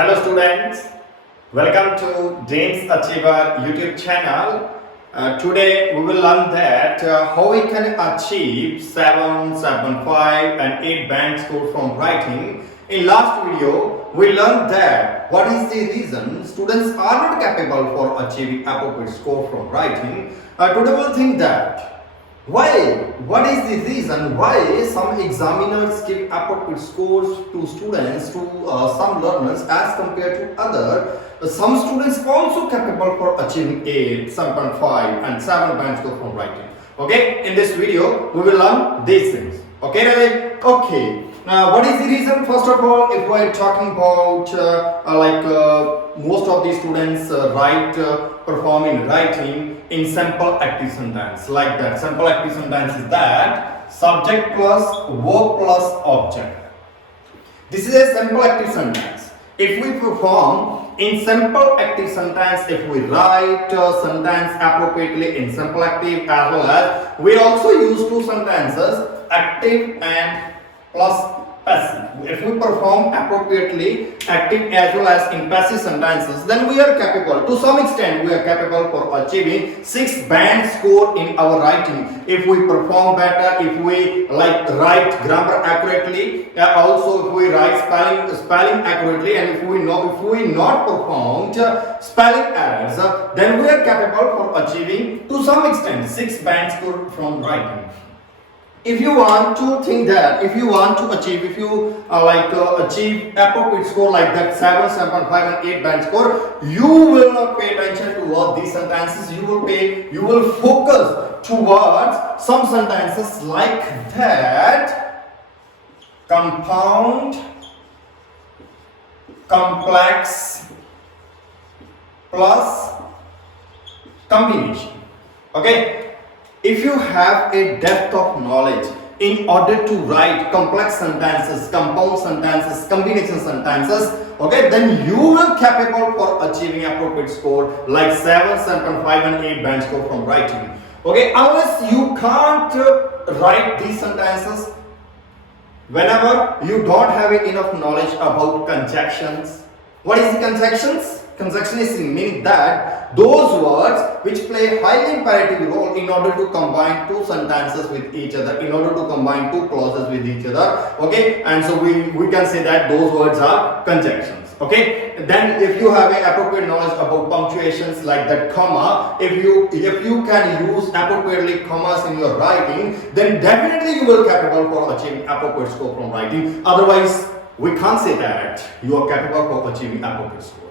Hello students, welcome to Dreamz Achiever YouTube channel. Today we will learn that how we can achieve 7, 7.5 and 8 band score from writing. In last video, we learned that what is the reason students are not capable for achieving appropriate score from writing. Today we will think that what is the reason why some examiners give appropriate scores to students, to some learners as compared to other. Some students also capable for achieving 8, 7.5 and 7 band score from writing. Okay, in this video we will learn these things. Okay, Ravi? Okay. Now, what is the reason? First of all, if we are talking about most of the students perform in writing in simple active sentence like that. Simple active sentence is that subject plus verb plus object. This is a simple active sentence. If we perform in simple active sentence, if we write sentence appropriately in simple active, as well as we also use two sentences, active and plus passive. If we perform appropriately active as well as in passive sentences, then we are capable, to some extent we are capable for achieving 6 band score in our writing. If we perform better, if we write grammar accurately, also if we write spelling accurately, and if we not performed spelling errors, then we are capable for achieving to some extent 6 band score from writing. If you want to think that, if you want to achieve, if you achieve appropriate score like that 7, 7.5 and 8 band score, you will not pay attention to what these sentences. You will focus towards some sentences like that: compound, complex, plus combination. Okay. If you have a depth of knowledge in order to write complex sentences, compound sentences, combination sentences, okay, then you will capable for achieving appropriate score like 7, 7.5 and 8 band score from writing. Okay, unless you can't write these sentences, whenever you don't have enough knowledge about conjunctions. What is the conjunctions? Conjunction is meaning that those words which play a highly imperative role in order to combine two sentences with each other, in order to combine two clauses with each other. Okay, and so we can say that those words are conjunctions. Okay, then if you have an appropriate knowledge about punctuations like that comma, if you can use appropriately commas in your writing, then definitely you will capable for achieving appropriate score from writing. Otherwise, we can't say that you are capable for achieving appropriate score.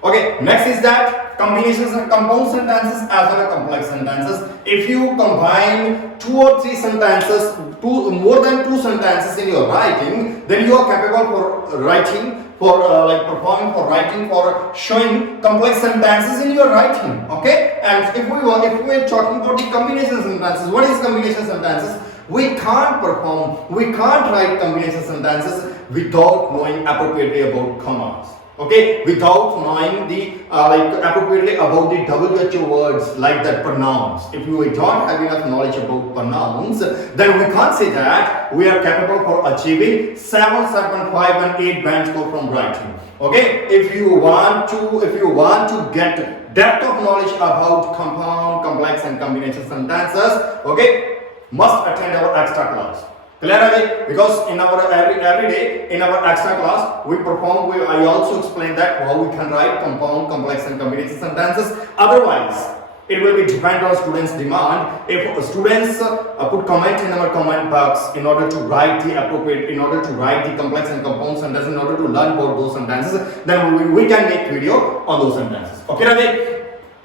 Okay, next is that combinations and compound sentences as well as complex sentences. If you combine 2 or 3 sentences, more than 2 sentences in your writing, then you are capable for writing, for performing for writing, for showing complex sentences in your writing. Okay, and if we are talking about the combination sentences, what is combination sentences? We can't write combination sentences without knowing appropriately about commas. Okay, without knowing the appropriately about the WHO words like that pronouns. If we don't have enough knowledge about pronouns, then we can't say that we are capable for achieving 7, 7.5 and 8 band score from writing. Okay, if you want to get depth of knowledge about compound, complex and combination sentences, okay, must attend our extra class. Clear? Because in our every day in our extra class I also explain that how we can write compound, complex and combination sentences. Otherwise, it will be depend on students' demand. If students put comment in our comment box in order to write the appropriate, in order to write the complex and compound sentences, in order to learn about those sentences, then we can make video on those sentences. Okay, Ravi?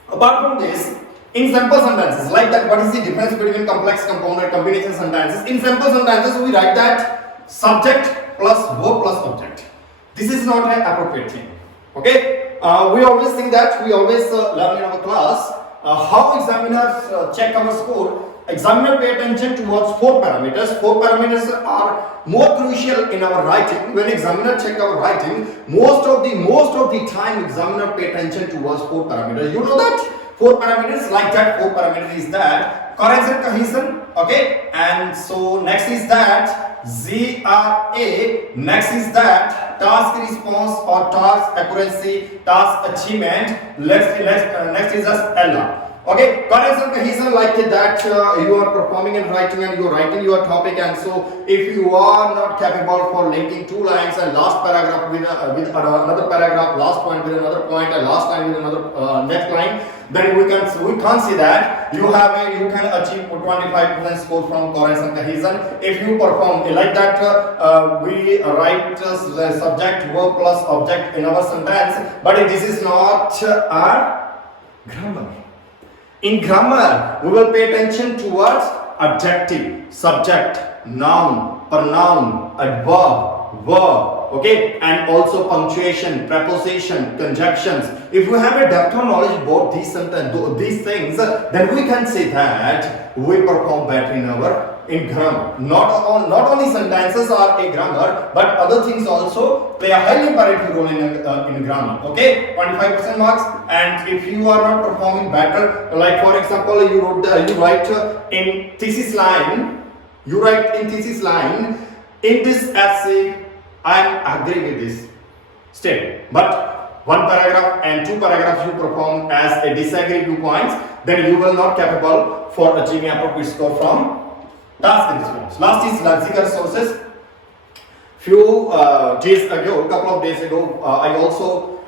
Apart from this, in simple sentences like that, what is the difference between complex, compound and combination sentences? In simple sentences, we write that subject plus verb plus object. This is not an appropriate thing. Okay, we always think that, we always learn in our class how examiners check our score. Examiner pay attention towards 4 parameters. 4 parameters are more crucial in our writing. When examiner check our writing, most of the time examiner pay attention towards 4 parameters. You know that 4 parameters like that. 4 parameters is that correction, cohesion, Okay, and so next is that ZRA. Next is that task response or task accuracy, task achievement. Next is just LR. Okay, coherence and cohesion, like that you are performing and writing and you are writing your topic, and so if you are not capable for linking two lines and last paragraph with another paragraph, last point with another point, and last line with another next line, then we can't say that you can achieve 25% score from coherence and cohesion if you perform like that. We write the subject verb plus object in our sentence, but this is not our grammar. In grammar, we will pay attention towards adjective, subject, noun, pronoun, adverb, verb, okay, and also punctuation, preposition, conjunctions. If we have a depth of knowledge about these things, then we can say that we perform better in grammar. Not only sentences are a grammar, but other things also play a highly imperative role in grammar. Okay, 25% marks. And if you are not performing better, like for example, you write in thesis line, in this essay, I am agree with this statement, but one paragraph and two paragraphs you perform as a disagree 2 points, then you will not capable for achieving appropriate score from task response. Last is lexical sources. Couple of days ago, I also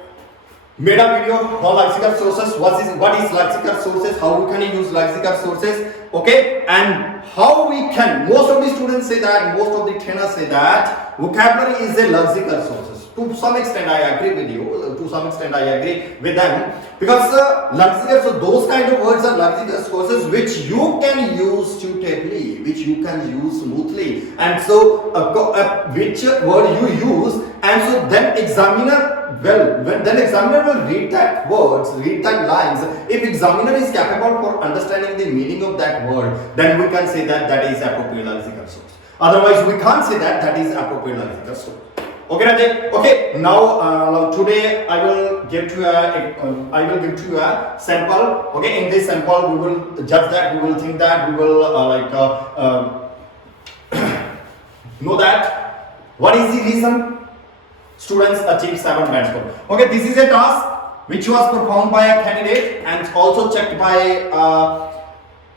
made a video on lexical sources. What is lexical sources? How we can use lexical sources? Okay, and how we can. Most of the students say that. Most of the trainers say that vocabulary is a lexical sources. To some extent, I agree with you. To some extent, I agree with them, because lexical, so those kind of words are lexical sources which you can use suitably, which you can use smoothly, and so which word you use, and so then examiner will read that words, read that lines. If examiner is capable for understanding the meaning of that word, then we can say that that is appropriate lexical source. Otherwise, we can't say that that is appropriate lexical source. Okay, Rajay? Okay. Now today I will give to you a sample. Okay, in this sample we will judge that, we will think that, we will know that what is the reason students achieve 7 band score. Okay, this is a task which was performed by a candidate and also checked by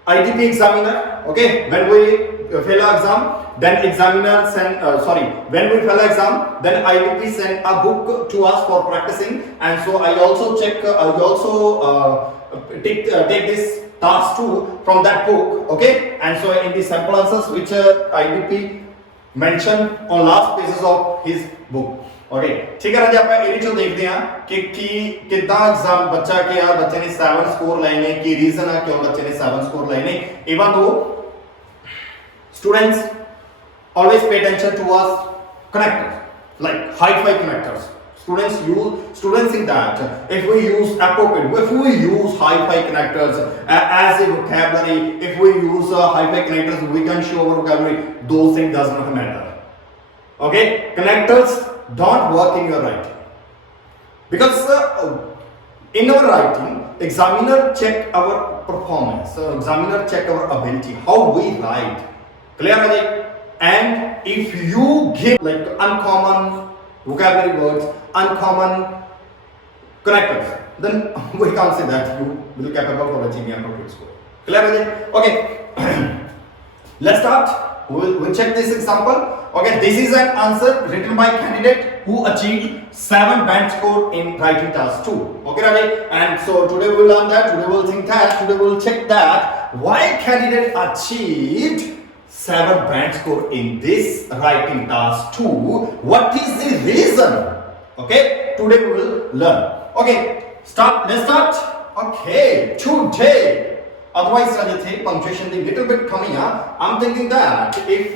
IDP examiner. Okay, when we fail exam, then examiner send when we fail exam, then IDP send a book to us for practicing, and so I also check take this task too from that book. Okay, and so in the sample answers which IDP mentioned on last pages of his book. Okay ठीक है राजे ਆਪਾਂ ਇਹਦੇ ਚੋਂ ਦੇਖਦੇ ਹਾਂ ਕਿ ਕਿਦਾਂ exam ਬੱਚੇ ਨੇ 7 ਸਕੋਰ ਲਏ ਨੇ, ਕੀ ਰੀਜ਼ਨ ਹੈ ਕਿਉਂ ਬੱਚੇ ਨੇ 7 ਸਕੋਰ ਲਏ ਨੇ। even though students always pay attention towards connectors like hi-fi connectors. Students think that if we use hi-fi connectors as a vocabulary, if we use hi-fi connectors, we can show our vocabulary. Those things does not matter. Okay, connectors don't work in your writing, because in our writing examiner check our performance, examiner check our ability, how we write. Clear, Ajay? And if you give like uncommon vocabulary words, uncommon connectors, then we can't say that you will be capable for achieving appropriate score. Clear, Ajay? Okay. Let's start. We'll check this example. Okay, this is an answer written by candidate who achieved 7 band score in writing task 2. Okay, Ravi? And so today we'll learn that, today we'll think that, today we'll check that why candidate achieved 7 band score in this writing task 2. What is the reason? Okay, today we will learn. Okay, let's start. Okay, today. Otherwise, Rajat, punctuation is little bit coming up. I'm thinking that if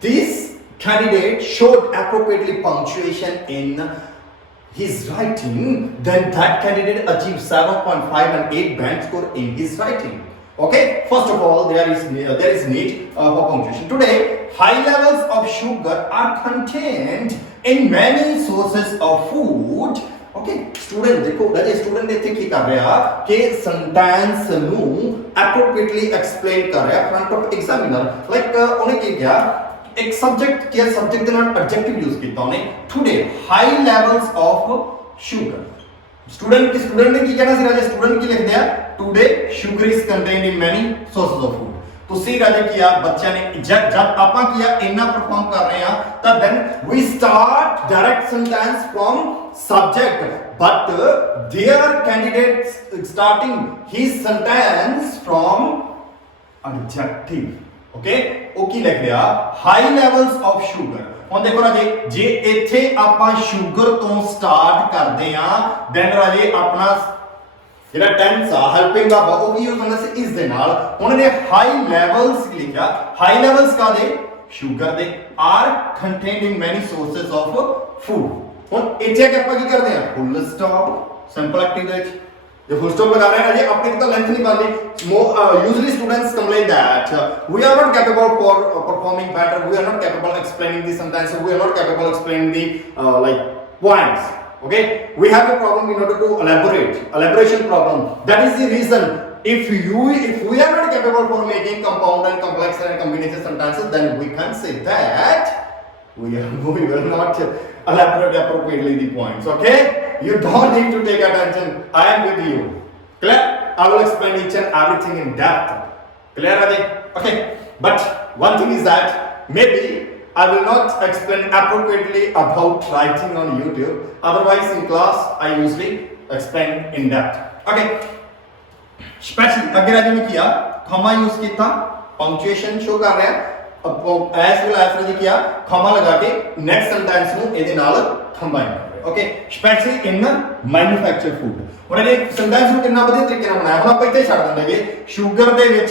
this candidate showed appropriately punctuation in his writing, then that candidate achieved 7.5 and 8 band score in his writing. Okay, first of all, there is need for punctuation. Today, high levels of sugar are contained in many sources of food okay student देखो राजे student इत्थे की कर रहा कि sentence नु appropriately explain कर रहा front of examiner like उन्हें की किया एक सब्जेक्ट के सब्जेक्ट दे नाल एडजेक्टिव यूज कीता उन्हें today high levels of sugar student ने की कहना सी राजे स्टूडेंट की लिख दिया today sugar is contained in many sources of food ਤੁਸੀਂ ਰਾਜੇ ਕੀ ਆ ਬੱਚਿਆਂ ਨੇ ਜਦ ਆਪਾਂ ਕੀ ਆ ਇੰਨਾ ਪਰਫਾਰਮ ਕਰ ਰਹੇ ਆ ਤਾਂ then we start direct sentence from subject but their candidates starting his sentence from adjective okay ਉਹ ਕੀ ਲਿਖ ਰਿਹਾ high levels of sugar ਹੁਣ ਦੇਖੋ ਰਾਜੇ ਜੇ ਇੱਥੇ ਆਪਾਂ ਸ਼ੂਗਰ ਤੋਂ ਸਟਾਰਟ ਕਰਦੇ ਆ then ਰਾਜੇ ਆਪਣਾ ਜਿਹੜਾ ਟੈਂਸ ਆ ਹੈਲਪਿੰਗ ਆ ਉਹ ਕੀ ਯੂਜ਼ ਹੁੰਦਾ ਸੀ ਇਸ ਦੇ ਨਾਲ ਉਹਨਾਂ ਨੇ ਹਾਈ ਲੈਵਲਸ ਲਿਖਿਆ ਹਾਈ ਲੈਵਲਸ ਕਾਦੇ ਸ਼ੂਗਰ ਦੇ ਆਰ ਕੰਟੇਨਡ ਇਨ ਮੈਨੀ ਸੋਰਸਸ ਆਫ ਫੂਡ ਹੁਣ ਇੱਥੇ ਕਿ ਆਪਾਂ ਕੀ ਕਰਦੇ ਆ ਫੁੱਲ ਸਟਾਪ ਸਿੰਪਲ ਐਕਟਿਵ ਦੇ ਵਿੱਚ ਜੇ ਫੁੱਲ ਸਟਾਪ ਲਗਾ ਰਹੇ ਹਾਂ ਜੀ ਆਪਣੀ ਤਾਂ ਲੈਂਥ ਨਹੀਂ ਬਣਦੀ usually students complain that we are not capable for performing better we are not capable explaining the sentence we are not capable explaining the like points okay we have a problem in order to elaboration problem that is the reason if we are not capable for making compound and complex and combination sentences then we can say that we will not elaborate appropriately the points okay you don't need to take attention I am with you clear I will explain each and everything in depth clear Adi okay but one thing is that maybe I will not explain appropriately about writing on YouTube. Otherwise, in class, I usually explain in depth. Okay. Specially, अगर आज मैं किया, comma use किया, punctuation show कर रहा है, अब as well as किया, comma लगा के next sentence में इधर नाल combine कर रहे हैं. Okay. Especially in manufactured food. और ये सेंटेंस ਨੂੰ ਕਿੰਨਾ ਵਧੀਆ ਤਰੀਕੇ ਨਾਲ ਬਣਾਇਆ ਹੁਣ ਆਪਾਂ ਇੱਥੇ ਛੱਡ ਦਿੰਦੇਗੇ ਸ਼ੂਗਰ ਦੇ ਵਿੱਚ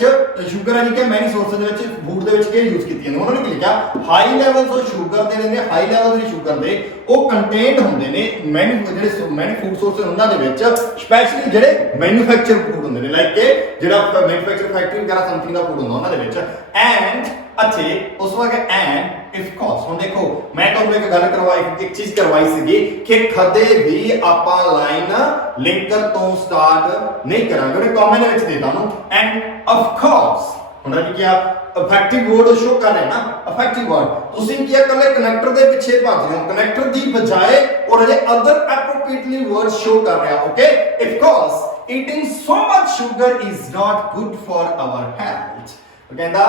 ਸ਼ੂਗਰ ਹੈ ਜੀ ਕਿ ਮੈਨੀ ਸੋਰਸਸ ਦੇ ਵਿੱਚ ਫੂਡ ਦੇ ਵਿੱਚ ਕੀ ਯੂਜ਼ ਕੀਤੀਆਂ ਨੇ ਉਹਨਾਂ ਨੇ ਕੀ ਲਿਖਿਆ ਹਾਈ ਲੈਵਲਸ ਆਫ ਸ਼ੂਗਰ ਦੇ ਨੇ ਹਾਈ ਲੈਵਲ ਦੀ ਸ਼ੂਗਰ ਦੇ ਉਹ ਕੰਟੇਨਡ ਹੁੰਦੇ ਨੇ ਮੈਨੀ ਜਿਹੜੇ ਮੈਨੀ ਫੂਡ ਸੋਰਸਸ ਉਹਨਾਂ ਦੇ ਵਿੱਚ ਸਪੈਸ਼ਲੀ ਜਿਹੜੇ ਮੈਨੂਫੈਕਚਰ ਫੂਡ ਹੁੰਦੇ ਨੇ ਲਾਈਕ ਕਿ ਜਿਹੜਾ ਮੈਨੂਫੈਕਚਰ ਫੈਕਟਰੀ ਵਗੈਰਾ ਸਮਥਿੰਗ ਦਾ ਫੂਡ ਹੁੰਦਾ ਉਹਨਾਂ ਦੇ ਵਿੱਚ ਐਂਡ ਅੱਛੇ ਉਸ ਵਕਤ ਐਂਡ ਇਫ ਕੋਰਸ ਹੁਣ ਦੇਖੋ ਮੈਂ ਤੁਹਾਨੂੰ ਇੱਕ ਗੱਲ ਕਰਵਾਈ ਇੱਕ ਚੀਜ਼ ਕਰਵਾਈ ਸੀਗੀ ਕਿ ਕਦੇ ਵੀ ਆਪਾਂ ਲਾਈਨ ਲਿੰਕਰ ਤੋਂ ਸਟਾਰਟ ਨਹੀਂ ਕਰਾਂਗੇ ਉਹਨੇ ਕਮੈਂਟ ਦੇ ਵਿੱਚ ਦੇ ਦਾਂ ਨੂੰ ਐਂਡ ਆਫ ਕੋਰਸ ਹੁਣ ਰਾਜੀ ਕੀ ਇਫੈਕਟਿਵ ਵਰਡ ਸ਼ੋ ਕਰ ਰਹੇ ਨਾ ਇਫੈਕਟਿਵ ਵਰਡ ਤੁਸੀਂ ਕੀ ਇਕੱਲੇ ਕਨੈਕਟਰ ਦੇ ਪਿੱਛੇ ਭੱਜ ਰਹੇ ਹੋ ਕਨੈਕਟਰ ਦੀ ਬਜਾਏ ਔਰ ਅਜੇ ਅਦਰ ਐਪਰੋਪ੍ਰੀਏਟਲੀ ਵਰਡ ਸ਼ੋ ਕਰ ਰਿਹਾ okay if course eating so much sugar is not good for our health ਕਹਿੰਦਾ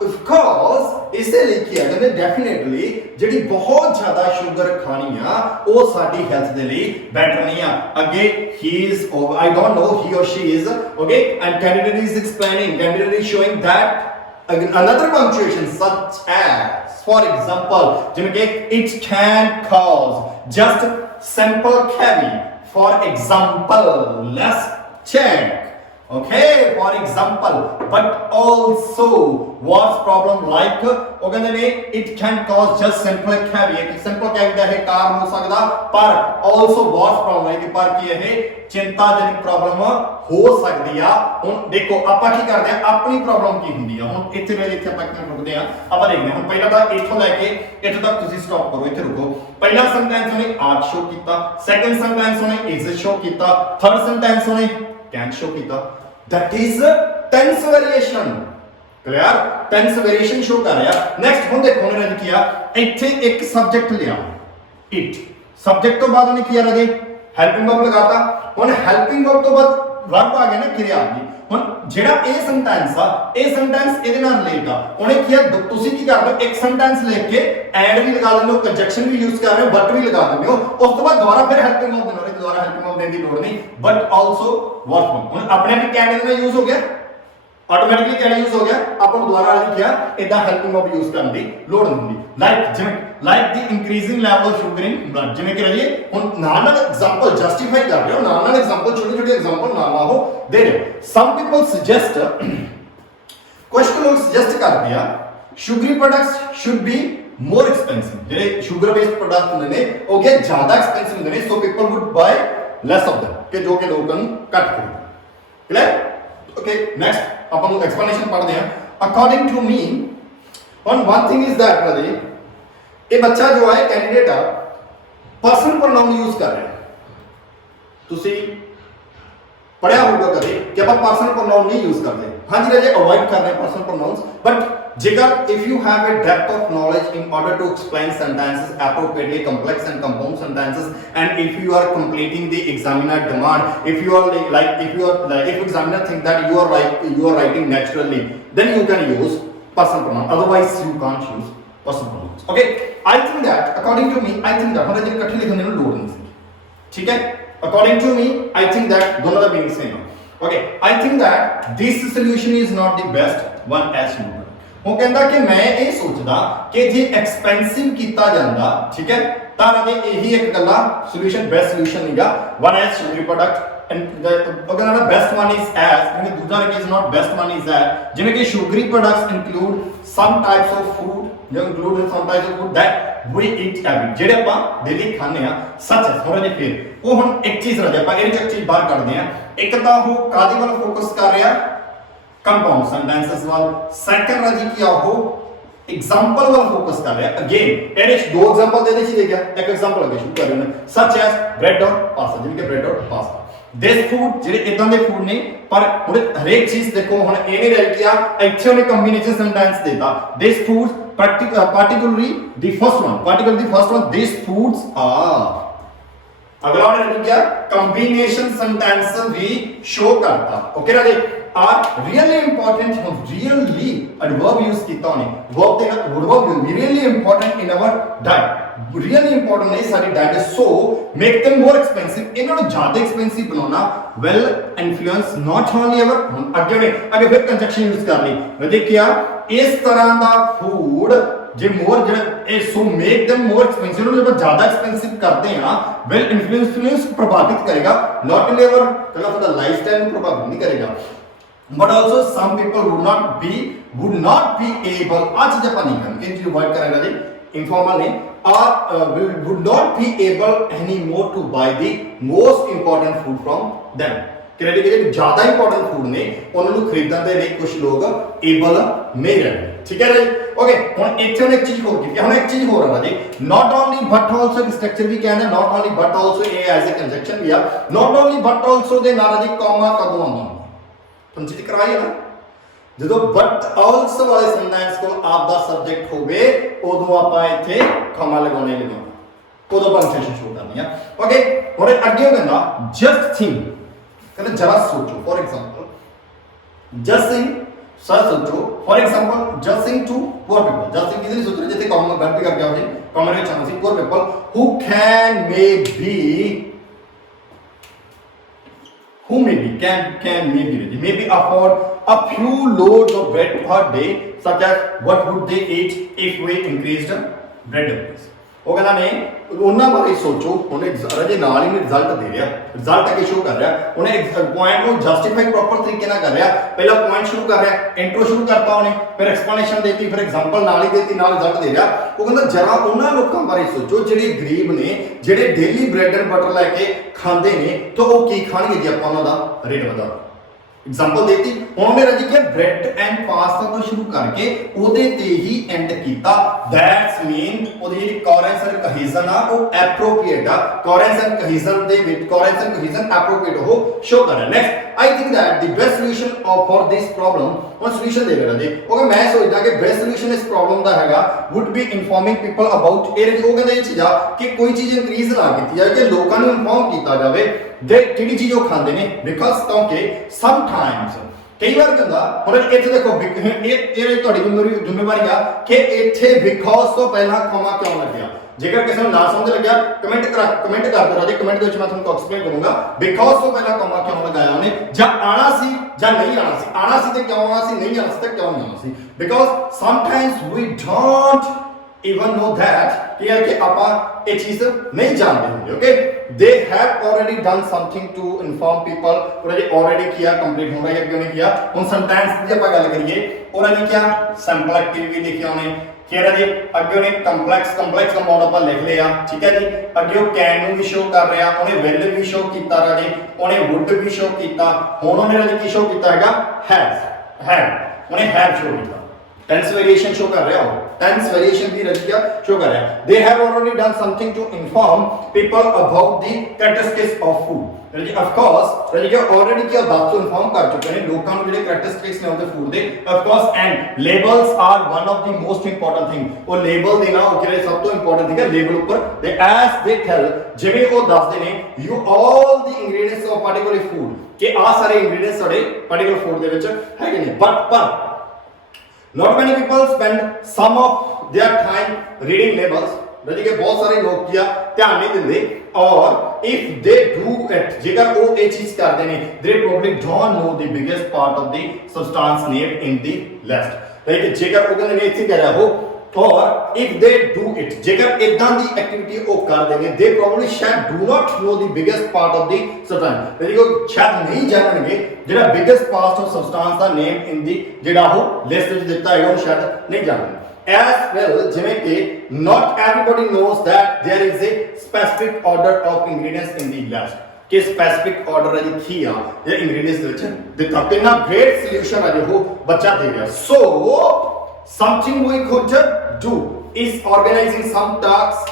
of course ਇਸੇ ਲਈ ਕੀ ਹੈ ਡੈਫੀਨਿਟਲੀ ਜਿਹੜੀ ਬਹੁਤ ਜ਼ਿਆਦਾ ਸ਼ੂਗਰ ਖਾਣੀ ਆ ਉਹ ਸਾਡੀ ਹੈਲਥ ਦੇ ਲਈ ਬੈਟਰ ਨਹੀਂ ਆ ਅੱਗੇ he is or I don't know he or she is okay and candidate is explaining candidate is showing that another punctuation such as for example ਜਿਵੇਂ ਕਿ it can cause just simple caveat for example let's check okay for example but also what's problem like ਉਹ ਕਹਿੰਦੇ ਨੇ it can cause just simple caveat simple caveat ਦਾ ਇਹ ਕਾਰਨ ਹੋ ਸਕਦਾ ਪਰ also what's problem like ਪਰ ਕੀ ਇਹ ਚਿੰਤਾਜਨਕ ਪ੍ਰੋਬਲਮ ਹੋ ਸਕਦੀ ਆ ਹੁਣ ਦੇਖੋ ਆਪਾਂ ਕੀ ਕਰਦੇ ਆ ਆਪਣੀ ਪ੍ਰੋਬਲਮ ਕੀ ਹੁੰਦੀ ਆ ਹੁਣ ਇੱਥੇ ਵੇਲੇ ਇੱਥੇ ਆਪਾਂ ਕਿਵੇਂ ਰੁਕਦੇ ਆ ਆਪਾਂ ਦੇਖਦੇ ਹਾਂ ਹੁਣ ਪਹਿਲਾਂ ਤਾਂ ਇੱਥੋਂ ਲੈ ਕੇ ਇੱਥੇ ਤੱਕ ਤੁਸੀਂ ਸਟਾਪ ਕਰੋ ਇੱਥੇ ਰੁਕੋ ਪਹਿਲਾ ਸੈਂਟੈਂਸ ਉਹਨੇ ਆਰ ਸ਼ੋ ਕੀਤਾ ਸੈਕੰਡ ਸੈਂਟੈਂਸ ਉਹਨੇ ਇਜ਼ ਸ਼ੋ ਕੀਤਾ ਥਰਡ ਸੈਂਟੈਂਸ ਉਹਨੇ ਕੈਨ ਸ਼ੋ ਕੀਤਾ that is tense variation clear tense variation show ਕਰ ਰਿਹਾ next ਹੁਣ ਦੇਖੋ ਉਹਨੇ ਕੀ ਕੀਤਾ ਇੱਥੇ ਇੱਕ ਸਬਜੈਕਟ ਲਿਆ it ਸਬਜੈਕਟ ਤੋਂ ਬਾਅਦ ਉਹਨੇ ਕੀ ਰਾਜੇ ਹੈਲਪਿੰਗ ਵਰਬ ਲਗਾਤਾ ਹੁਣ ਹੈਲਪਿੰਗ ਵਰਬ ਤੋਂ ਬਾਅਦ ਵਰਬ ਆ ਗਿਆ ਨਾ ਕਿਰਿਆ ਆ ਗਈ ਹੁਣ ਜਿਹੜਾ ਇਹ ਸੈਂਟੈਂਸ ਆ ਇਹ ਸੈਂਟੈਂਸ ਇਹਦੇ ਨਾਲ ਰਿਲੇਟ ਆ ਉਹਨੇ ਕੀ ਤੁਸੀਂ ਕੀ ਕਰਦੇ ਹੋ ਇੱਕ ਸੈਂਟੈਂਸ ਲਿਖ ਕੇ ਐਂਡ ਵੀ ਲਗਾ ਲੈਂਦੇ ਹੋ ਕੰਜੰਕਸ਼ਨ ਵੀ ਯੂਜ਼ ਕਰ ਰਹੇ ਹੋ ਬਟ ਵੀ ਲਗਾ ਦਿੰਦੇ ਹੋ ਉਸ ਤੋਂ ਬਾਅਦ ਦੁਬਾਰਾ ਫਿਰ ਹੈਲਪਿੰਗ ਵਰਬ ਦੇਣਾ ਦੁਬਾਰਾ ਹੈਲਪਿੰਗ ਵਰਬ ਦੇਣ ਦੀ ਲੋੜ ਨਹੀਂ ਬਟ ਆਲਸੋ ਵਰਬ ਹੁਣ ਆਪਣੇ ਵੀ ਕੈਨ ਦਾ ਯੂਜ਼ ਹੋ ਗਿਆ ਆਟੋਮੈਟਿਕਲੀ ਕੈਨ ਯੂਜ਼ ਹੋ ਗਿਆ ਆਪਾਂ ਨੂੰ ਦੁਬਾਰਾ ਲਿਖਿਆ ਇਦਾਂ ਹੈਲਪਿੰਗ ਵਰਬ ਯੂਜ਼ ਕਰਨ ਦੀ ਲੋੜ ਨਹੀਂ ਹੁੰਦੀ ਲਾਈਕ ਜਿਵੇਂ like the increasing level of sugar in blood ਜਿਵੇਂ ਕਿ ਰਹੀਏ ਹੁਣ ਨਾਲ ਐਗਜ਼ਾਮਪਲ ਜਸਟੀਫਾਈ ਕਰ ਰਹੇ ਹੋ ਨਾਲ ਐਗਜ਼ਾਮਪਲ ਛੋਟੇ ਛੋਟੇ ਐਗਜ਼ਾਮਪਲ ਨਾਲ ਹੋ ਦੇ ਰਹੇ ਸਮ ਪੀਪਲ ਸੁਜੈਸਟ ਕੁਝ ਲੋਕ ਸੁਜੈਸਟ ਕਰਦੇ ਆ sugary products should be more expensive ਜਿਹੜੇ ਸ਼ੂਗਰ ਬੇਸਡ ਪ੍ਰੋਡਕਟ ਹੁੰਦੇ ਨੇ ਉਹ ਕਿ ਜ਼ਿਆਦਾ ਐਕਸਪੈਂਸਿਵ ਹੁੰਦੇ ਨੇ so people would buy less of them ਕਿ ਜੋ ਕਿ ਲੋਕਾਂ ਨੂੰ ਘੱਟ ਖਰੀਦਣ ਕਲੀਅਰ ਓਕੇ ਨੈਕਸਟ ਆਪਾਂ ਨੂੰ ਐਕਸਪਲੇਨੇਸ਼ਨ ਪੜ੍ਹਦੇ ਹਾਂ according to me one thing is that ਰਾਜੇ ਇਹ ਬੱਚਾ ਜੋ ਹੈ ਕੈਂਡੀਡੇਟ ਆ ਪਰਸਨ ਪ੍ਰੋਨਾਊਨ ਯੂਜ਼ ਕਰ ਰਿਹਾ ਤੁਸੀਂ पढ़िया होगा कभी कि आप पर्सनल प्रोनाउन नहीं यूज करते। हाँ जी राजे अवॉइड कर रहे हैं पर्सनल प्रोनाउंस, बट जेकर if you have a depth of knowledge in order to explain sentences appropriately complex and compound sentences, and if you are completing the examiner demand, if you examiner think that you are writing naturally, then you can use personal pronoun, otherwise you can't use personal pronouns। okay, I think that according to me, I think that हमारे जिन कठिन लिखने में load नहीं सी, ठीक है। According to me, I think that दोनों का meaning same है। Okay, I think that this solution is not the best one as usual। वो कहता कि मैं ये सोचदा कि जे एक्सपेंसिव किया जाता, ठीक है, तां अगे यही एक गल्ला solution best solution नहींगा one as sugary product, and अगर ना best one is as, यानी दूसरा is not best one is as, जिन्हें कि sugary products include some types of food, जो include some types of food that we eat every, जेडे ਆਪਾਂ daily खाने आ, सच है थोड़ा जिहा फिर ਉਹ ਹੁਣ ਇੱਕ ਚੀਜ਼ ਰਹਿ ਆਪਾਂ ਇਹਦੇ ਚ ਇੱਕ ਚੀਜ਼ ਬਾਹਰ ਕੱਢਦੇ ਆ। ਇੱਕ ਤਾਂ ਉਹ ਕਾਦੇ ਵੱਲ ਫੋਕਸ ਕਰ ਰਿਹਾ, ਕੰਪਾਊਂਡ ਸੈਂਟੈਂਸਸ ਵੱਲ। ਸੈਕੰਡ ਰਾਜੀ ਕੀ ਆ ਉਹ ਐਗਜ਼ਾਮਪਲ ਵੱਲ ਫੋਕਸ ਕਰ ਰਿਹਾ। ਅਗੇਨ ਇਹਦੇ ਚ ਦੋ ਐਗਜ਼ਾਮਪਲ ਦੇ ਦੇ ਗਿਆ, ਇੱਕ ਐਗਜ਼ਾਮਪਲ ਅੱਗੇ ਸ਼ੁਰੂ ਕਰ ਰਹੇ ਨੇ ਸੱਚ ਐਸ ਬ੍ਰੈਡ ਔਰ ਪਾਸਤਾ, ਜਿਵੇਂ ਕਿ ਬ੍ਰੈਡ ਔਰ ਪਾਸਤਾ। ਦਿਸ ਫੂਡ ਜਿਹੜੇ ਇਦਾਂ ਦੇ ਫੂਡ ਨੇ, ਪਰ ਹੁਣ ਹਰੇਕ ਚੀਜ਼ ਦੇਖੋ ਹੁਣ ਇਹਨੇ ਰਹਿ ਗਿਆ ਇੱਥੇ ਉਹਨੇ ਕੰਬੀਨੇਸ਼ਨ ਸੈਂਟੈਂਸ ਦਿੱਤਾ। ਦਿਸ foods particularly the first one these foods are, अगला उन्होंने क्या कॉम्बिनेशन सेंटेंस भी शो करता। ओके राजे आर रियली इंपॉर्टेंट, हम रियली एडवर्ब यूज किया उन्हें वर्ब देना, verb really important in our diet, really important है सारी diet, so make them more expensive, इन्होंने ज्यादा एक्सपेंसिव बनाना well influence not only our आगे फिर कंजक्शन यूज कर ली राजे क्या इस तरह का फूड जे मोर जे so make them more expensive, जब ज्यादा एक्सपेंसिव करते हैं ना वेल इन्फ्लुएंस प्रभावित करेगा, नॉट ओनली अवर मतलब लाइफस्टाइल में प्रभावित नहीं करेगा, but also some people would not be able, आज चीज अपन नहीं करनी इन चीज अवॉइड करेगा जी इनफॉर्मल ने और would not be able any more to buy the most important food from them, credit के ज्यादा इंपॉर्टेंट फूड ने उन्होंने खरीदने के लिए कुछ लोग एबल नहीं रहते। ठीक है जी ओके, ਹੁਣ ਇੱਥੇ ਉਹਨੇ ਇੱਕ ਚੀਜ਼ ਹੋਰ ਕੀਤੀ, ਹੁਣ ਇੱਕ ਚੀਜ਼ ਹੋਰ ਆ ਜੀ not only but also structure भी कहना, not only but also ਇਹ ਐਜ਼ ਅ ਕੰਜੰਕਸ਼ਨ ਵੀ ਆ, not only but also ਦੇ ਨਾਲ ਜੀ ਕੌਮਾ ਕਦੋਂ ਆਉਂਦਾ ਤੁਹਾਨੂੰ ਚੀਜ਼ ਕਰਾਈ ਹੈ ਨਾ, ਜਦੋਂ but also ਵਾਲੇ ਸੈਂਟੈਂਸ ਕੋਲ ਆਪ ਦਾ ਸਬਜੈਕਟ ਹੋਵੇ ਉਦੋਂ ਆਪਾਂ ਇੱਥੇ ਕੌਮਾ ਲਗਾਉਣੇ ਲਗਾਉਣਾ, ਉਦੋਂ ਪੰਕਚੁਏਸ਼ਨ ਸ਼ੋ ਕਰਨੀ ਆ। ਓਕੇ ਹੁਣ ਅੱਗੇ ਉਹ ਕਹਿੰਦਾ just think, ਕਹਿੰਦਾ ਜਰਾ ਸੋਚੋ, for example just think sir सोचो for example just sing to poor people, just sing किसी ने सोच रहे जैसे कॉमन वर्ब भी करके आओ जी कॉमन में chance poor people who may be afford a few loads of bread per day, such as what would they eat if we increased bread price। ਉਹ ਕਹਿੰਦਾ ਨੇ ਉਹਨਾਂ ਬਾਰੇ ਸੋਚੋ, ਉਹਨੇ ਰਜੇ ਨਾਲ ਹੀ ਰਿਜ਼ਲਟ ਦੇ ਰਿਹਾ, ਰਿਜ਼ਲਟ ਅੱਗੇ ਸ਼ੋ ਕਰ ਰਿਹਾ, ਉਹਨੇ ਪੁਆਇੰਟ ਨੂੰ ਜਸਟੀਫਾਈ ਪ੍ਰੋਪਰ ਤਰੀਕੇ ਨਾਲ ਕਰ ਰਿਹਾ, ਪਹਿਲਾ ਪੁਆਇੰਟ ਸ਼ੁਰੂ ਕਰ ਰਿਹਾ, ਇੰਟਰੋ ਸ਼ੁਰੂ ਕਰਤਾ ਉਹਨੇ, ਫਿਰ ਐਕਸਪਲੇਨੇਸ਼ਨ ਦੇਤੀ, ਫਿਰ ਐਗਜ਼ਾਮਪਲ ਨਾਲ ਹੀ ਦੇਤੀ, ਨਾਲ ਰਿਜ਼ਲਟ ਦੇ ਰਿਹਾ। ਉਹ ਕਹਿੰਦਾ ਜਰਾ ਉਹਨਾਂ ਲੋਕਾਂ ਬਾਰੇ ਸੋਚੋ ਜਿਹੜੇ ਗਰੀਬ ਨੇ, ਜਿਹੜੇ ਡੇਲੀ ਬ੍ਰੈਡ ਐਂਡ ਬਟਰ ਲੈ ਕੇ ਖਾਂਦੇ ਨੇ, ਤਾਂ ਉਹ ਕੀ ਖਾਣਗੇ ਜੇ ਆਪਾਂ ਉਹਨਾਂ ਦਾ ਰੇਟ ਵਧਾ। एग्जांपल देती उन्होंने रजी किया ब्रेड एंड पास्ता तो शुरू करके ओदे ते ही एंड कीता, दैट्स मीन ओदी जेडी कोहेरेंस एंड कोहेजन आ वो एप्रोप्रिएट आ, कोहेरेंस एंड कोहेजन दे which coherence and cohesion appropriate हो शो कर रहा है। Next I think that the best solution for this problem और सॉल्यूशन दे रहा जी ओके, मैं सोचदा कि बेस्ट सॉल्यूशन इस प्रॉब्लम दा हैगा would be informing people about a वो कहंदा ये चीज आ कि कोई चीज इंक्रीज ना कीती जाए कि लोकां नूं इन्फॉर्म कीता जावे दे किहड़ी चीज वो खांदे ने, बिकॉज़ क्योंकि समटाइम्स कई बार कहंदा हुण इत्थे देखो ये तुहाडी जिम्मेवारी आ कि इत्थे बिकॉज़ तो पहला कॉमा क्यों लग्या, जेकर किसी को ना समझ लग्या कमेंट कर दो राजे, कमेंट दे विच मैं तुहानू एक्सप्लेन करूंगा बिकॉज़ तो पहला कॉमा क्यों लगाया उन्हें, जा आना सी जा नहीं आना सी ते क्यों आना सी, नहीं आना सी ते क्यों नहीं आना सी, because sometimes we don't even know that clear कि आपा ये चीज नहीं जानते होंगे। Okay they have already done something to inform people, already किया, कंप्लीट हो रहा है, क्यों नहीं किया। उन सेंटेंस की अपन गल करिए उन्होंने क्या सैंपल एक्टिविटी लिखी उन्हें, क्या है जी अगे उन्हें कंप्लेक्स कंपाउंड अपन लिख लिया, ठीक है जी। अगे वो कैन नु भी शो कर रहा, उन्हें विल भी शो किया राजे, उन्हें वुड भी शो किया, हुण उन्हें राजे की शो किया हैगा हैव, उन्हें हैव शो किया, टेंस वेरिएशन शो कर रहा हो, टेंस वेरिएशन भी रजिया शो कर रहा है। They have already done something to inform people about the characteristics of food. Of course रजिया ऑलरेडी क्या बात तो इन्फॉर्म कर चुके हैं लोगों को ਜਿਹੜੇ कैरेक्टरिस्टिक्स ने ऑफ द फूड दे। Of course and labels are one of the most important thing. वो लेबल देना वो किਹੜੇ सब तो इंपॉर्टेंट थिंग है लेबल ऊपर दे एज दे टेल ਜਿਵੇਂ ਉਹ ਦੱਸਦੇ ਨੇ you all the ingredients of particular food ਕਿ ਆ ਸਾਰੇ ਇੰਗਰੀਡੀਐਂਟਸ ਸਾਡੇ ਪਾਰਟਿਕੂਲਰ ਫੂਡ ਦੇ ਵਿੱਚ ਹੈਗੇ ਨੇ। ਪਰ not many people spend some of their time reading labels। रजी के बहुत सारे लोग किया ध्यान नहीं देते और if they do it जेकर वो ये चीज करते हैं they probably don't know the biggest part of the substance named in the list। Right जेकर वो कहते हैं इसी कह रहा हो और if they do it जेकर इदां दी एक्टिविटी वो कर देंगे they probably शायद do not know the biggest part of the substance। रजी को शायद नहीं जानणगे जेड़ा biggest part of substance दा name in the जेड़ा हो लिस्ट विच दिता है वो शायद नहीं जानते। As well ਜਿਵੇਂ ਕਿ not everybody knows that there is a specific order of ingredients in the list ਕਿ specific order ਹੈ ਜੀ ਕੀ ਆ ਇਹ ingredients ਦੇ ਵਿੱਚ ਦਿੱਤਾ ਕਿੰਨਾ great solution ਹੈ ਜੋ ਬੱਚਾ ਦੇ ਗਿਆ। So something we could do is organizing some tasks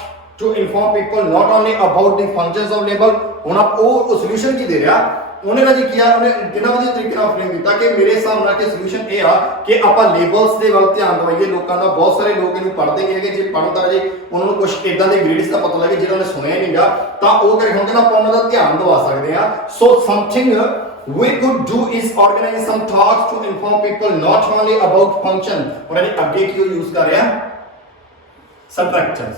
to inform people not only about the functions of label। ਹੁਣ ਆਪ ਉਹ solution ਕੀ ਦੇ ਰਿਹਾ ਉਹਨੇ ਨਾ ਜੀ ਕਿਹਾ ਉਹਨੇ ਕਿੰਨਾ ਵਧੀਆ ਤਰੀਕੇ ਨਾਲ ਫਰੇਮ ਕੀਤਾ ਕਿ ਮੇਰੇ ਹਿਸਾਬ ਨਾਲ ਕਿ ਸੋਲੂਸ਼ਨ ਇਹ ਆ ਕਿ ਆਪਾਂ ਲੇਬਲਸ ਦੇ ਵੱਲ ਧਿਆਨ ਦਵਾਈਏ। ਲੋਕਾਂ ਦਾ ਬਹੁਤ ਸਾਰੇ ਲੋਕ ਇਹਨੂੰ ਪੜ੍ਹਦੇ ਨਹੀਂ ਹੈਗੇ, ਜੇ ਪੜ੍ਹਦਾ ਜੇ ਉਹਨਾਂ ਨੂੰ ਕੁਝ ਇਦਾਂ ਦੇ ਇੰਗਰੀਡੀਐਂਟਸ ਦਾ ਪਤਾ ਲੱਗੇ ਜਿਹੜਾ ਉਹਨੇ ਸੁਣਿਆ ਹੀ ਨਹੀਂਗਾ ਤਾਂ ਉਹ ਕਰੇ ਹੁੰਦੇ ਨਾ ਆਪਾਂ ਉਹਨਾਂ ਦਾ ਧਿਆਨ ਦਵਾ ਸਕਦੇ ਆ। ਸੋ something we could do is organize some talks to inform people not only about function। ਉਹਨਾਂ ਨੇ ਅੱਗੇ ਕੀ ਯੂਜ਼ ਕਰ ਰਿਹਾ ਸਟਰਕਚਰਸ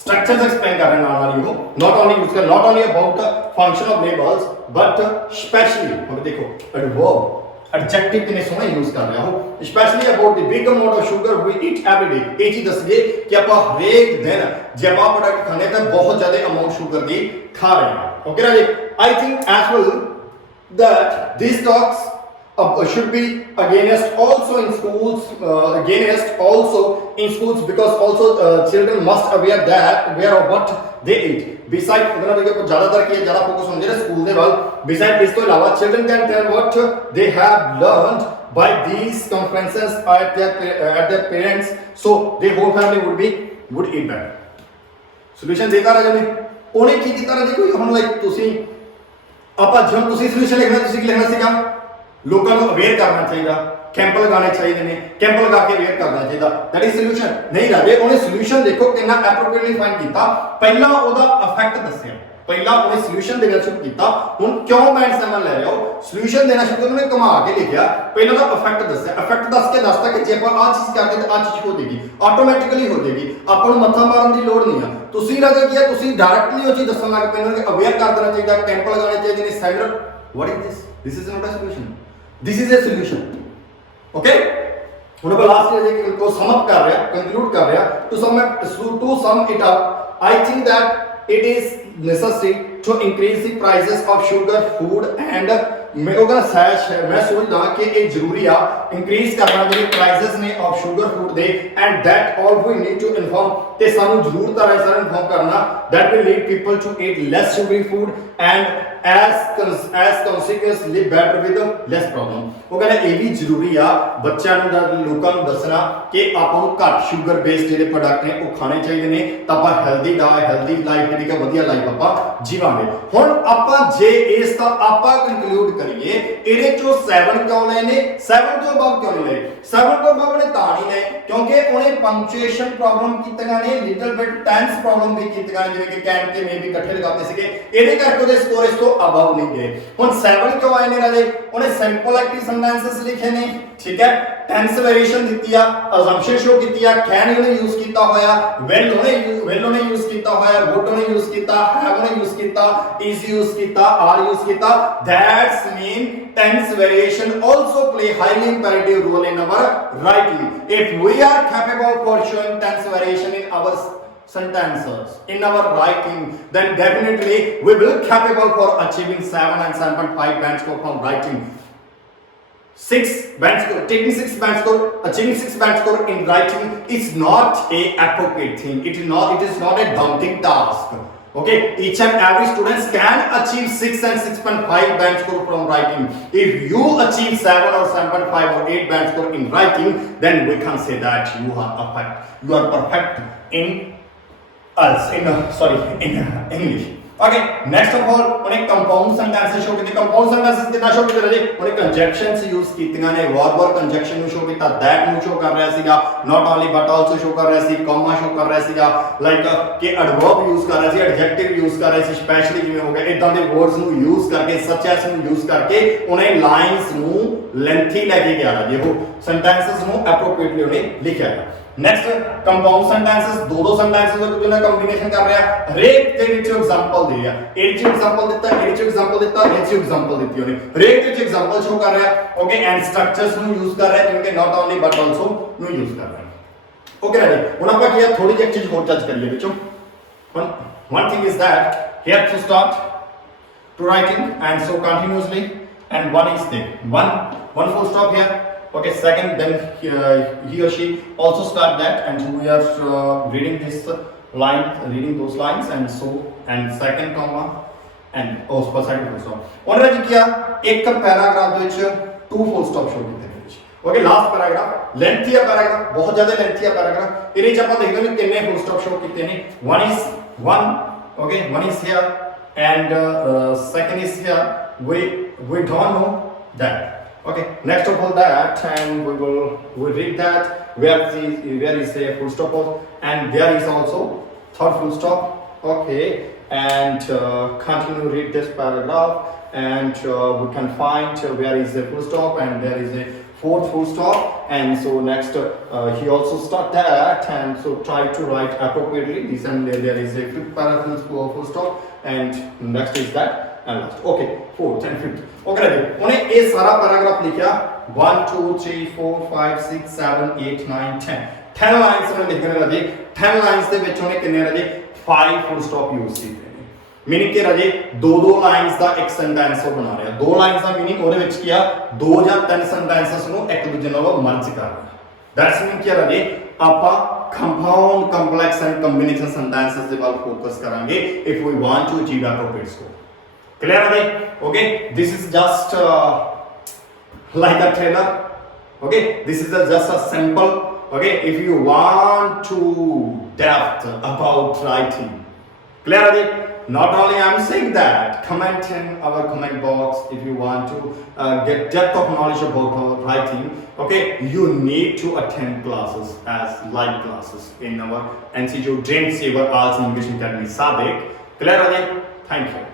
स्ट्रक्चर्स एक्सप्लेन कर रहे हैं नाल यो नॉट ओनली यूज कर not only about function of labels but specially अब देखो एडवर्ब एडजेक्टिव किने सोना यूज कर रहे हो specially about the big amount of sugar we eat every day. ये चीज दस गए कि आप हर एक दिन जब आप प्रोडक्ट खाने तो बहुत ज्यादा अमाउंट शुगर की खा रहे हैं। ओके ना जी I think as well that this talks should be against also in schools because also children must aware of what they eat। beside अगर देखो ज्यादातर की ज्यादा फोकस होंगे स्कूल दे वाल beside इस तो अलावा children can tell what they have learned by these conferences at their parents so their whole family would eat better। solution देता रहा जब उन्हें की ਕੀਤਾ रहा कोई हम लाइक ਤੁਸੀਂ ਆਪਾਂ ਜਦੋਂ ਤੁਸੀਂ solution ਲਿਖਣਾ ਤੁਸੀਂ ਕੀ ਲਿਖਣਾ ਸੀਗਾ ਲੋਕਾਂ ਨੂੰ ਅਵੇਅਰ ਕਰਨਾ ਚਾਹੀਦਾ ਕੈਂਪ ਲਗਾਉਣੇ ਚਾਹੀਦੇ ਨੇ ਕੈਂਪ ਲਗਾ ਕੇ ਅਵੇਅਰ ਕਰਨਾ ਚਾਹੀਦਾ ਦੈਟ ਇਜ਼ ਸੋਲੂਸ਼ਨ। ਨਹੀਂ ਰਾਜੇ ਉਹਨੇ ਸੋਲੂਸ਼ਨ ਦੇਖੋ ਕਿੰਨਾ ਐਪਰੋਪ੍ਰੀਏਟਲੀ ਫਾਈਂਡ ਕੀਤਾ। ਪਹਿਲਾਂ ਉਹਦਾ ਇਫੈਕਟ ਦੱਸਿਆ ਪਹਿਲਾਂ ਉਹਨੇ ਸੋਲੂਸ਼ਨ ਦੇਣਾ ਸ਼ੁਰੂ ਕੀਤਾ। ਹੁਣ ਕਿਉਂ ਮੈਂ ਐਗਜ਼ਾਮਪਲ ਲੈ ਰਿਹਾ ਹਾਂ ਸੋਲੂਸ਼ਨ ਦੇਣਾ ਸ਼ੁਰੂ ਉਹਨੇ ਘੁਮਾ ਕੇ ਲਿਖਿਆ ਪਹਿਲਾਂ ਦਾ ਇਫੈਕਟ ਦੱਸਿਆ ਇਫੈਕਟ ਦੱਸ ਕੇ ਦੱਸਤਾ ਕਿ ਜੇ ਆਪਾਂ ਆਹ ਚੀਜ਼ ਕਰਦੇ ਤਾਂ ਆਹ ਚੀਜ਼ ਹੋ ਜਾਏਗੀ ਆਟੋਮੈਟਿਕਲੀ ਹੋ ਜਾਏਗੀ ਆਪਾਂ ਨੂੰ ਮੱਥਾ ਮਾਰਨ ਦੀ ਲੋੜ ਨਹੀਂ ਆ। ਤੁਸੀਂ ਰਾਜੇ ਕੀ ਤੁਸੀਂ ਡਾਇਰੈਕਟਲੀ ਉਹ ਚੀਜ਼ ਦੱਸਣ ਲੱਗ ਪਏ ਕਿ ਅਵੇਅਰ ਕਰ ਦੇਣਾ ਚਾਹੀਦਾ ਕੈਂਪ ਲਗਾਉਣੇ ਚਾਹੀਦੇ ਨੇ centre what is this is not a solution this is a solution। okay ਹੁਣ ਆਪਾਂ ਲਾਸਟ ਜੇ ਕੋ ਸਮ ਅਪ ਕਰ ਰਿਹਾ ਕੰਕਲੂਡ ਕਰ ਰਿਹਾ to sum it up I think that it is necessary to increase the prices of sugar food and मैं सोचदा कि ये जरूरी आ इंक्रीज करना जेह्ड़े प्राइसेस ने ऑफ शुगर फूड दे and that all we need to inform ते सानू जरूरत है सर इन्फॉर्म करना that will lead people to eat less sugary food and as consequence live better with less problem। वो कहना ये भी जरूरी आ बच्चों लोगों को दसना कि आपको घट शुगर बेस्ड जेह्ड़े प्रोडक्ट ने वो खाने चाहिए ने तो आप हेल्दी हेल्दी लाइफ जी वधिया लाइफ आप जीवांगे। हुण आपां जे इस दा आपां कंक्लूड करिए इहदे चों 7 क्यों लए ने 7 तो अबव क्यों नहीं लए 7 तो अबव ने तां नहीं लए क्योंकि उन्हें पंक्चुएशन प्रॉब्लम कीतियां ने लिटिल बिट टेंस प्रॉब्लम भी कीतियां जिवें कि कैन के मे भी इकट्ठे लगाते सीगे इहदे करके उहदे स्कोर इस तो अबव नहीं गए। हुण 7 क्यों आए ने राजे उन्हें सिंपल एक्टिव सेंटेंसेस लिखे ने ठीक है टेंस वेरिएशन दित्ती आ अजम्पशन शो कीती आ कैन उन्हें यूज कीता होया विल उन्हें यूज कीता होया वुड उन्हें यूज कीता हैव उन्हें यूज कीता इज यूज कीता आर यूज कीता that's mean tense variation also play highly imperative role in our writing। if we are capable for showing tense variation in our sentences in our writing then definitely we will capable for achieving 7 and 7.5 band score from writing। 6 band score taking 6 band score achieving 6 band score in writing is not a appropriate thing it is not a daunting task। Okay, each and every students can achieve 6 and 6.5 band score from writing. If you achieve 7 or 7.5 or 8 band score in writing, then we can say that you are perfect in English. Okay, next of all उन्हें compound sentences show किते compound sentences कितना show किते रहे उन्हें conjunctions use कीतियां ने verb और conjunction ਨੂੰ show ਕੀਤਾ that ਨੂੰ show ਕਰ ਰਿਹਾ ਸੀਗਾ not only but also show ਕਰ ਰਿਹਾ ਸੀ comma show ਕਰ ਰਿਹਾ ਸੀਗਾ like ਕਿ adverb use ਕਰ ਰਿਹਾ ਸੀ adjective use ਕਰ ਰਿਹਾ ਸੀ specially ਜਿਵੇਂ ਹੋ ਗਿਆ ਇਦਾਂ ਦੇ words ਨੂੰ use ਕਰਕੇ such as ਨੂੰ use ਕਰਕੇ ਉਹਨੇ lines ਨੂੰ lengthy ਲੈ ਕੇ ਗਿਆ ਜੀ ਉਹ sentences ਨੂੰ appropriately ਉਹਨੇ ਲਿਖਿਆ ਹੈ नेक्स्ट कंपाउंड सेंटेंसेस दो सेंटेंसेस को जो ना कॉम्बिनेशन कर रहा है हरेक दे विच एग्जांपल दे रहा एक च एग्जांपल देता है एक च एग्जांपल देता है एक च एग्जांपल देती है हरेक च एग्जांपल शो कर रहा है ओके एंड स्ट्रक्चर्स नु यूज कर रहा है जिनके नॉट ओनली बट आल्सो नु यूज कर रहा है ओके रेडी हुन आपा किया थोड़ी जी एक चीज और टच करिए बच्चों one thing is that here to start to writing and so continuously and one is there one full stop here. Okay, second then he or she also start that and we are reading this line reading those lines and so and second comma and also second full stop उन्होंने जी किया एक paragraph ਦੇ ਵਿੱਚ two full stop show ਕੀਤੇ ਨੇ okay last paragraph lengthy है paragraph बहुत ज्यादा लेंथी है पैराग्राफ ਇਹਦੇ ਵਿੱਚ ਆਪਾਂ ਦੇਖਦੇ ਹਾਂ ਕਿੰਨੇ full stop show ਕੀਤੇ ਨੇ one is here and second is here we don't know that. Okay, next of all that and we read that where is a full stop and there is also third full stop. Okay, and continue read this paragraph and we can find where is a full stop and there is a fourth full stop and so next he also start that and so try to write appropriately this and there is a fifth paragraph full stop and next is that and last. Okay, fourth and fifth. Okay, उन्हें ये सारा paragraph लिखा 1 2 3 4 5 6 7 8 9 10 lines में लिखने रहे 10 lines ਦੇ ਵਿੱਚ ਉਹਨੇ ਕਿੰਨੇ ਰहे 5 ਫੁੱਲ ਸਟਾਪ ਯੂਜ਼ ਕੀਤੇ ਨੇ ਮੀਨਿੰਗ ਕਿ ਰਜੇ ਦੋ ਲਾਈਨਸ ਦਾ ਇੱਕ ਸੈਂਟੈਂਸ ਉਹ ਬਣਾ ਰਿਹਾ ਦੋ ਲਾਈਨਸ ਦਾ ਮੀਨਿੰਗ ਉਹਦੇ ਵਿੱਚ ਕੀ ਆ ਦੋ ਜਾਂ ਤਿੰਨ ਸੈਂਟੈਂਸਸ ਨੂੰ ਇੱਕ ਦੂਜੇ ਨਾਲ ਮਰਜ ਕਰ ਰਿਹਾ ਦੈਟਸ ਮੀਨ ਕਿ ਰਜੇ ਆਪਾਂ compound complex and combination sentences ਦੇ ਵੱਲ ਫੋਕਸ ਕਰਾਂਗੇ if we want to achieve appropriate score. Clear again? Okay, this is just like a trailer. Okay, this is just a sample. Okay, if you want to depth about writing, clear again? Not only I'm saying that, comment in our comment box if you want to get depth of knowledge about writing. Okay, you need to attend classes as live classes in our NCO Dreamz IELTS English Academy Sadiq. Clear again? Thank you.